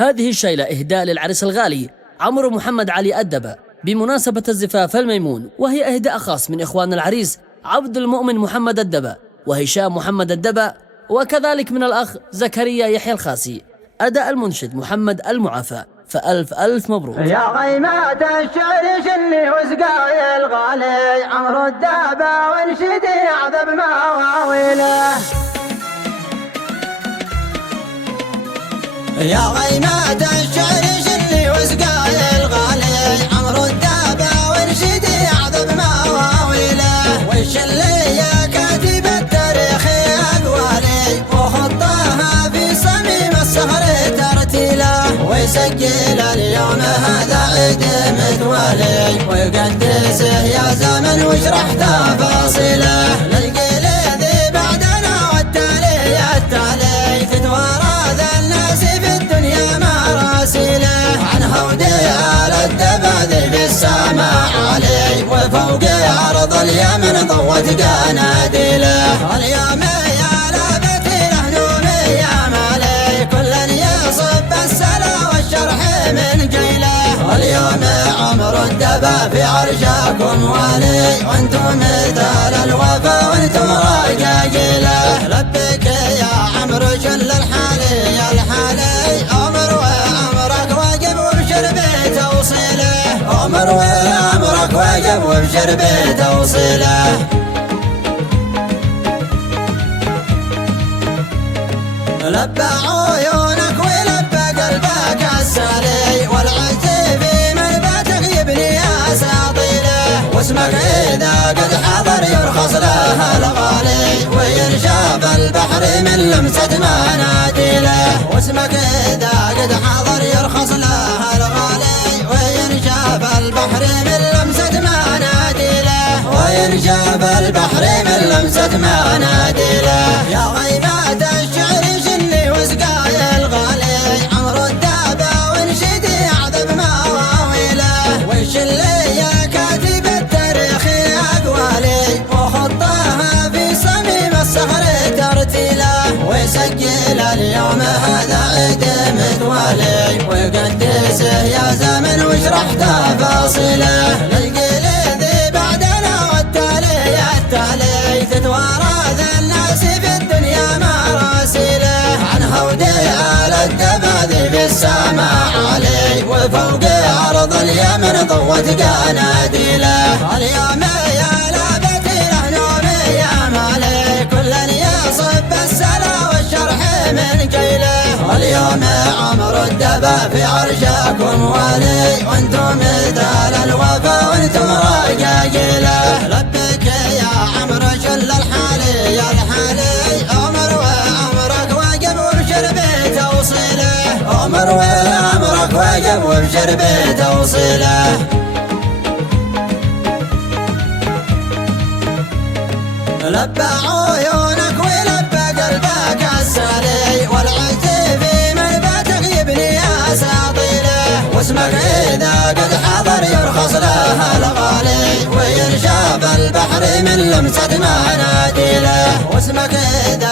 هذه الشيلة إهداء للعريس الغالي عمرو محمد علي الدبا بمناسبة الزفاف الميمون، وهي إهداء خاص من إخوان العريس عبد المؤمن محمد الدبا وهشام محمد الدبا، وكذلك من الأخ زكريا يحيى الخاسي. أداء المنشد محمد المعافى. فألف ألف مبروك. يا غيمة الشعر شني وسقاي الغالي عمرو الدبا وانشدي عذب مواويله. يا غيمة الشعر شني وسقاي الغالي عمرو الدبا وانشدي عذب مواويله. وش اللي يا كاتب التاريخ اقوالي وخطاها في صميم السهر ترتيله. ويسجل اليوم هذا عيد متوالي ويقدسه يا زمن واشرح تفاصيله. للجيل ذي بعدنا والتالي التالي تتوارث الناس في الدنيا مراسيله. عن هوديال الدبا ذي في السماء علي وفوق أرض اليمن ضوت قناديله. اليوم يا لابتي نهنومي يا مالي كل يصب السلا والشرح من جيله. اليوم عمرو الدبا في عرشكم والي وانتم مثال الوفا وانتم رقاقيله. لبك يا عمرو شل الحالي الحالي عمر وعمرك واجب وبشر بتوصيله. عمر وعمرك واجب وبشر بتوصيله. لبى عيونك ولبى قلبك السالي والعز في منبتك يبني اساطيله. واسمك اذا قد حضر يرخص له الغالي وينشاف البحر من لمسة مناديله. واسمك اذا قد حضر يرخص له الغالي وينشاف البحر من لمسة مناديله. وينشاف البحر من لمسة مناديله. يا غيمة الشعر شني وسقاي الغالي عمرو الدبا وانشدي عذب مواويله. وش اللي يا كاتب التاريخ اقوالي وخطاها في صميم السهر ترتيله. ويسجل اليوم هذا عيد متوالي ويقدسه يا زمن واشرح تفاصيله. للجيل ذي بعدنا والتالي التالي تتوارث الناس في الدنيا مراسيله. عن هوديال الدبا ذي في السماء علي وفوق أرض اليمن ضوت قناديله. اليوم يا لابتي نهنومي يا مالي كل يصب السلا والشرح من جيله. اليوم عمرو الدبا في عرشكم والي وانتم مثال الوفا وانتم رقاقيله. لبك يا عمرو شل الحالي الحالي عمر وعمرك واجب وبشر بتوصيله. عمر وعمرك واجب وبشر بتوصيله. لبى عيونك ولبى قلبك السالي والعز في منبتك يبني اساطيله. واسمك اذا قد حضر يرخص له الغالي وينشاف البحر من لمسة مناديله. واسمك اذا